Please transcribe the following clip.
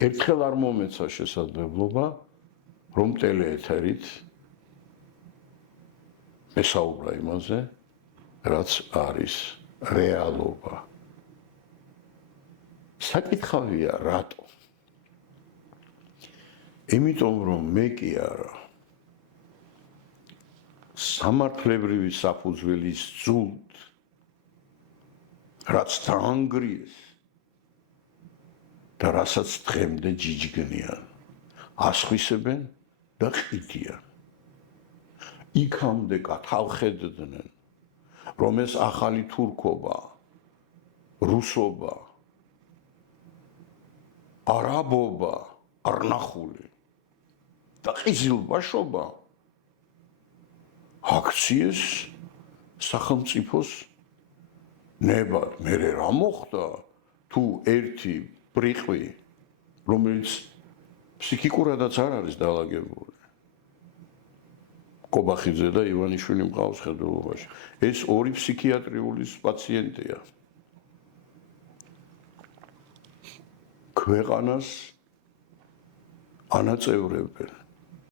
ერთხელ არ მომეცა შესაძლებლობა, რომ ტელეეთერით მესაუბრა იმაზე, რაც არის რეალობა. საკითხავია რატო? იმიტომ რომ მე კი არა სამართლებრივი საფუძველის ძულთ, რაც დაანგრიეს და რასაც დღემდე ჯიჯგნიან, ასხვისებენ და ყიდიან. იქამდე გათავხედდნენ, რომ ეს ახალი თურქობა, რუსობა, არაბობა, არნახული და ყიზილბაშობა აქციეს სახელმწიფოს ნებად. მე რა მოხდა თუ ერთი ბრიყვი, რომელიც ფსიქიკურადაც არ არის დაალაგებული. კობახიძე და ივანიშვილი მყავს ხედულობაში. ეს ორი ფსიქიატრიული პაციენტია. ქვეყანას ანაწევრებენ.